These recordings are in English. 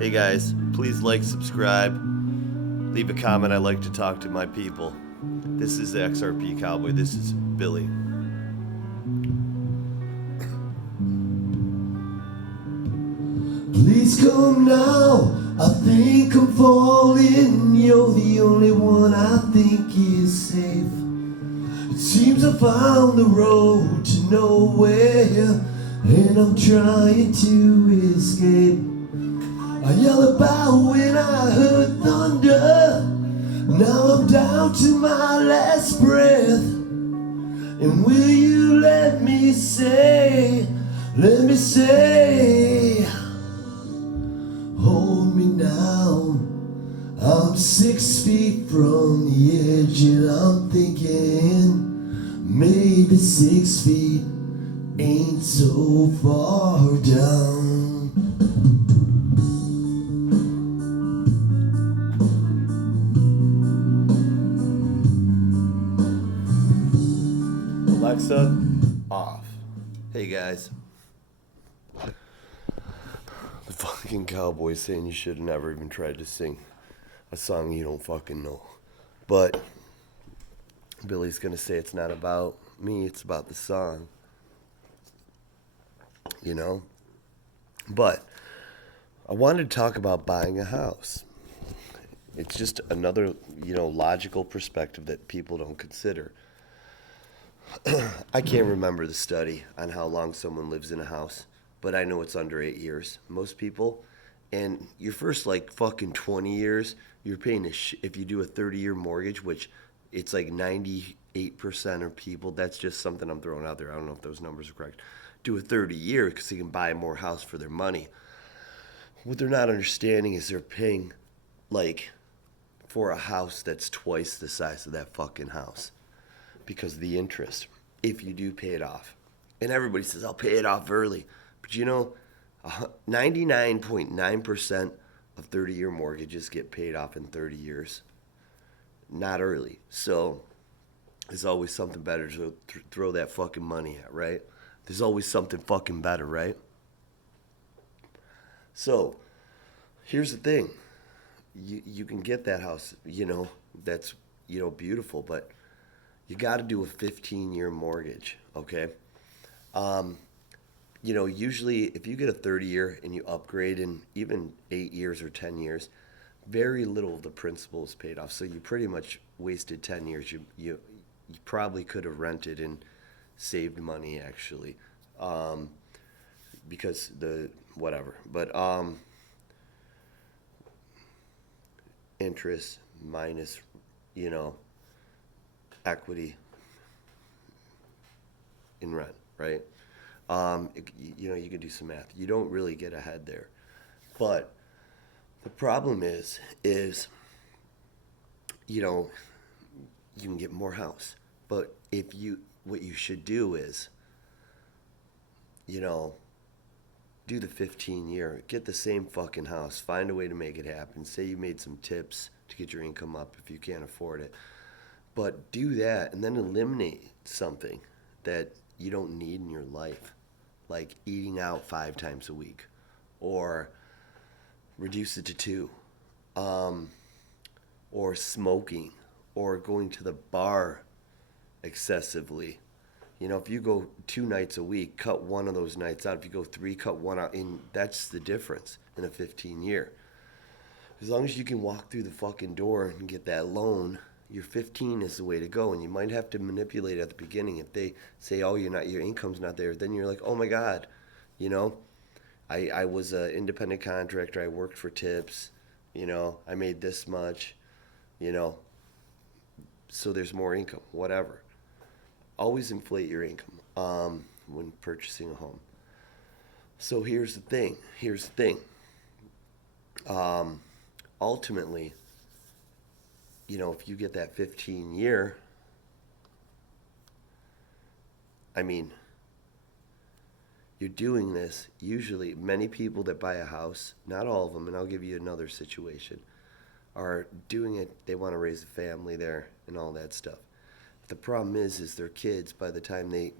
Hey guys, please like, subscribe, leave a comment. I like to talk to my people. This is the XRP Cowboy. This is Billy. Please come now, I think I'm falling. You're the only one I think is safe. It seems I found the road to nowhere, and I'm trying to escape. I yell about when I heard thunder. Now I'm down to my last breath. And will you let me say, hold me now. I'm 6 feet from the edge, and I'm thinking maybe 6 feet ain't so far down. Alexa, off. Hey guys. The fucking Cowboy saying you should have never even tried to sing a song you don't fucking know. But Billy's gonna say it's not about me, it's about the song. You know? But I wanted to talk about buying a house. It's just another, logical perspective that people don't consider. I can't remember the study on how long someone lives in a house, but I know it's under 8 years. Most people, and your first like fucking 20 years, you're paying if you do a 30-year mortgage, which it's like 98% of people. That's just something I'm throwing out there. I don't know if those numbers are correct. Do a 30-year because they can buy more house for their money. What they're not understanding is they're paying like for a house that's twice the size of that fucking house because of the interest if you do pay it off. And everybody says, I'll pay it off early. But 99.9% of 30-year mortgages get paid off in 30 years, not early. So there's always something better to throw that fucking money at, right? There's always something fucking better, right? So here's the thing. You can get that house, that's, beautiful, but you got to do a 15-year mortgage, okay? Usually if you get a 30-year and you upgrade in even 8 years or 10 years, very little of the principal is paid off. So you pretty much wasted 10 years. You probably could have rented and saved money actually, because the whatever. But interest minus, equity in rent, right? You could do some math. You don't really get ahead there. But the problem is, you can get more house. But what you should do is, do the 15-year, get the same fucking house, find a way to make it happen. Say you made some tips to get your income up if you can't afford it. But do that and then eliminate something that you don't need in your life, like eating out 5 times a week, or reduce it to 2, or smoking, or going to the bar excessively. If you go 2 nights a week, cut one of those nights out. If you go 3, cut one out. And that's the difference in a 15-year. As long as you can walk through the fucking door and get that loan, your 15 is the way to go. And you might have to manipulate at the beginning. If they say, oh, your income's not there, then you're like, oh my God, I was an independent contractor. I worked for tips, I made this much, so there's more income, whatever. Always inflate your income when purchasing a home. So here's the thing. Ultimately, if you get that 15-year, you're doing this. Usually, many people that buy a house, not all of them, and I'll give you another situation, are doing it. They want to raise a family there and all that stuff. The problem is their kids, by the time they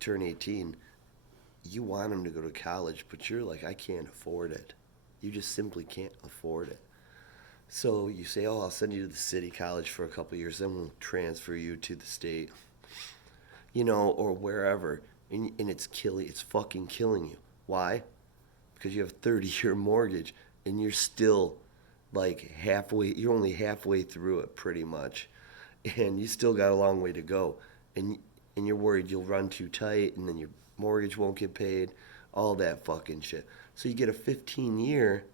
turn 18, you want them to go to college, but you're like, I can't afford it. You just simply can't afford it. So you say, oh, I'll send you to the city college for a couple of years, then we'll transfer you to the state, or wherever. And it's fucking killing you. Why? Because you have a 30-year mortgage and you're still like you're only halfway through it pretty much. And you still got a long way to go. And you're worried you'll run too tight and then your mortgage won't get paid, all that fucking shit. So you get a 15-year,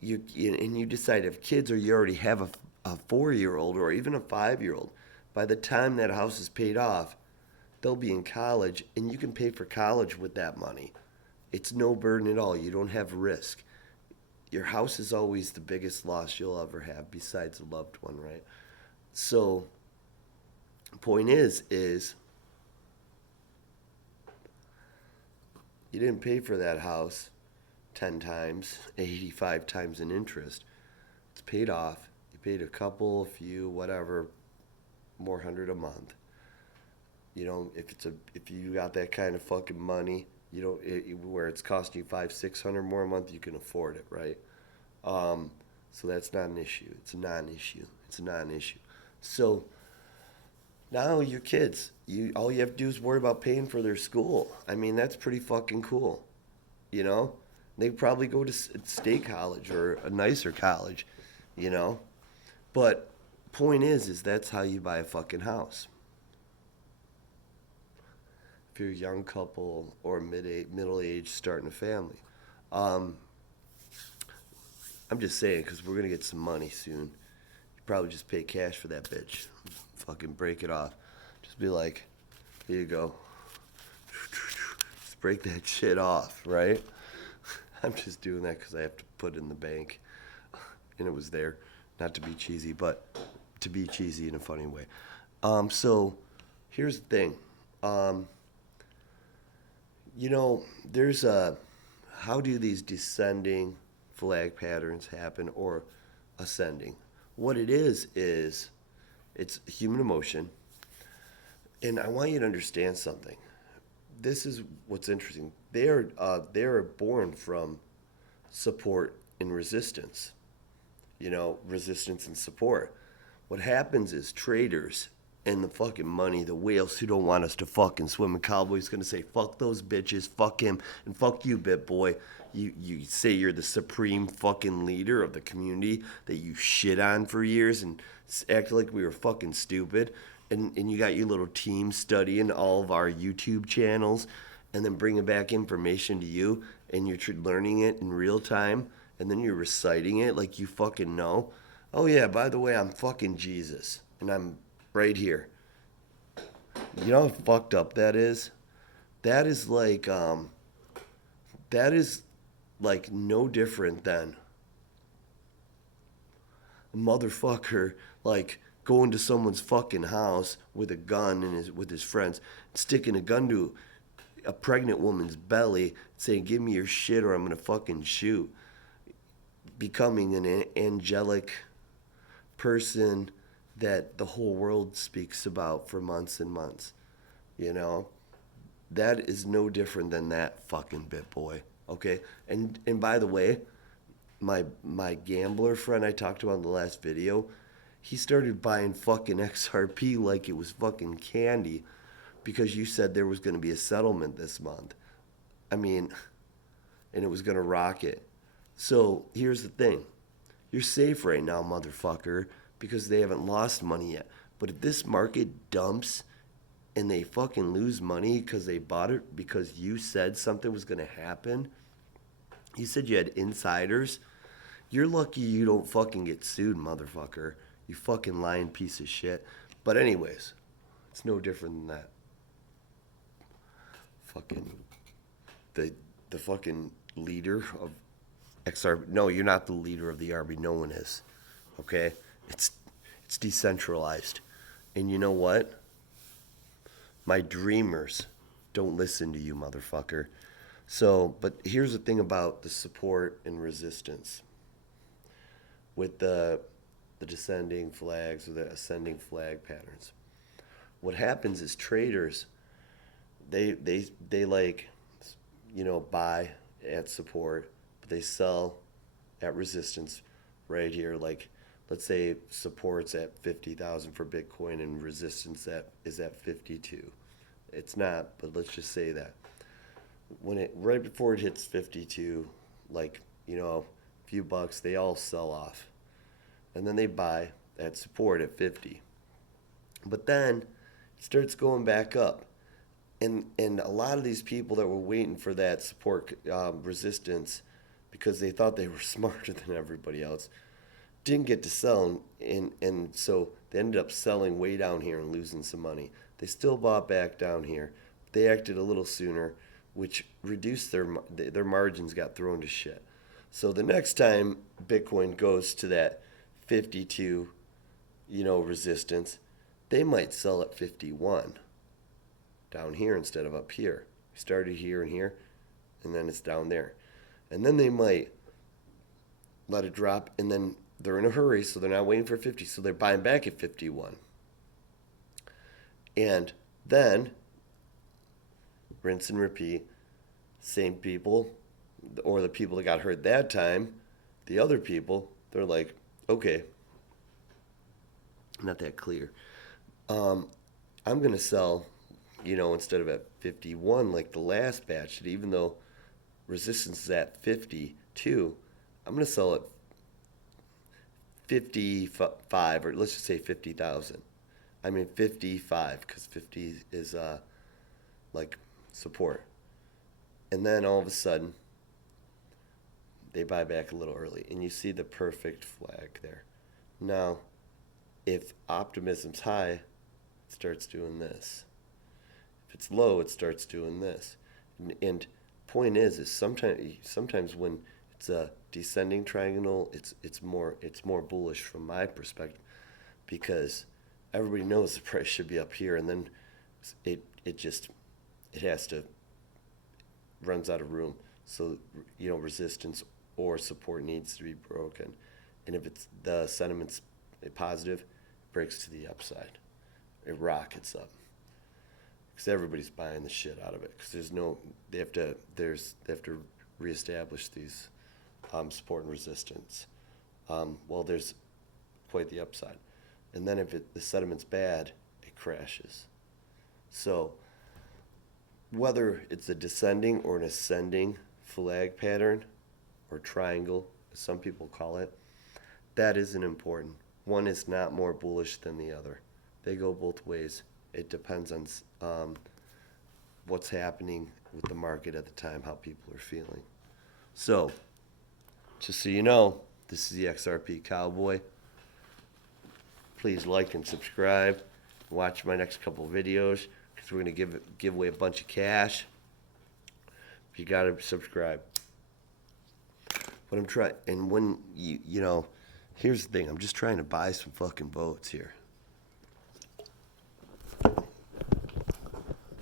and you decide to have kids, or you already have a 4-year-old or even a 5-year-old. By the time that house is paid off, they'll be in college, and you can pay for college with that money. It's no burden at all. You don't have risk. Your house is always the biggest loss you'll ever have besides a loved one, right? So, point is you didn't pay for that house 10 times, 85 times in interest. It's paid off. You paid a few, whatever, more hundred a month. If you got that kind of fucking money, where it's costing you 500-600 more a month, you can afford it, right? So that's not an issue. It's a non-issue. So now your kids, all you have to do is worry about paying for their school. I mean, that's pretty fucking cool. They probably go to state college or a nicer college, But point is that's how you buy a fucking house. If you're a young couple or middle age starting a family. I'm just saying, because we're going to get some money soon. You probably just pay cash for that bitch. Fucking break it off. Just be like, here you go. Just break that shit off, right? I'm just doing that because I have to put it in the bank. And it was there. Not to be cheesy, but to be cheesy in a funny way. So here's the thing. There's how do these descending flag patterns happen, or ascending? What it is it's human emotion. And I want you to understand something. This is what's interesting. They are born from support and resistance. Resistance and support. What happens is traders and the fucking money, the whales who don't want us to fucking swim, and Cowboy's gonna say, fuck those bitches, fuck him, and fuck you, bit boy. You say you're the supreme fucking leader of the community that you shit on for years and act like we were fucking stupid. And you got your little team studying all of our YouTube channels and then bringing back information to you, and you're learning it in real time, and then you're reciting it like you fucking know. Oh yeah, by the way, I'm fucking Jesus, and I'm right here. You know how fucked up that is? That is like no different than a motherfucker like going to someone's fucking house with a gun and with his friends, sticking a gun to a pregnant woman's belly, saying, "Give me your shit or I'm gonna fucking shoot." Becoming an angelic person that the whole world speaks about for months and months. That is no different than that fucking bit boy. Okay? And by the way, my gambler friend I talked about in the last video, he started buying fucking XRP like it was fucking candy because you said there was going to be a settlement this month. I mean, and it was going to rocket. So here's the thing. You're safe right now, motherfucker, because they haven't lost money yet. But if this market dumps and they fucking lose money because they bought it because you said something was going to happen, you said you had insiders, you're lucky you don't fucking get sued, motherfucker. You fucking lying piece of shit. But anyways, it's no different than that. Fucking the fucking leader of XRP. No, you're not the leader of the RB. No one is. Okay? It's decentralized. And you know what? My dreamers don't listen to you, motherfucker. So, but here's the thing about the support and resistance. With the descending flags or the ascending flag patterns. What happens is traders, they like, buy at support, but they sell at resistance right here. Like, let's say support's at 50,000 for Bitcoin and resistance is at 52. It's not, but let's just say that when it right before it hits 52, like, a few bucks, they all sell off, and then they buy at support at 50. But then it starts going back up, and a lot of these people that were waiting for that support resistance because they thought they were smarter than everybody else didn't get to sell, and so they ended up selling way down here and losing some money. They still bought back down here. They acted a little sooner, which reduced their margins, got thrown to shit. So the next time Bitcoin goes to that 52, resistance, they might sell at 51 down here instead of up here. We started here and here, and then it's down there. And then they might let it drop, and then they're in a hurry, so they're not waiting for 50, so they're buying back at 51. And then, rinse and repeat, same people, or the people that got hurt that time, the other people, they're like, okay, not that clear. I'm going to sell, instead of at 51 like the last batch, even though resistance is at 52, I'm going to sell at 55, or let's just say 50,000. I mean 55, because 50 is like support. And then all of a sudden, they buy back a little early, and you see the perfect flag there. Now, if optimism's high, it starts doing this. If it's low, it starts doing this. And point is sometimes when it's a descending triangle, it's more bullish from my perspective, because everybody knows the price should be up here, and then it has to runs out of room. So resistance or support needs to be broken, and if it's the sentiment's positive, it breaks to the upside. It rockets up because everybody's buying the shit out of it, because they have to reestablish these support and resistance. Well, there's quite the upside, and then if the sentiment's bad, it crashes. So whether it's a descending or an ascending flag pattern or triangle, as some people call it, that isn't important. One is not more bullish than the other. They go both ways. It depends on what's happening with the market at the time, how people are feeling. So, just so you know, this is the XRP Cowboy. Please like and subscribe. Watch my next couple of videos, because we're going to give away a bunch of cash. You got to subscribe. But I'm trying, and when here's the thing, I'm just trying to buy some fucking votes here.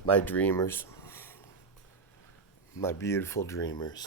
My dreamers, my beautiful dreamers.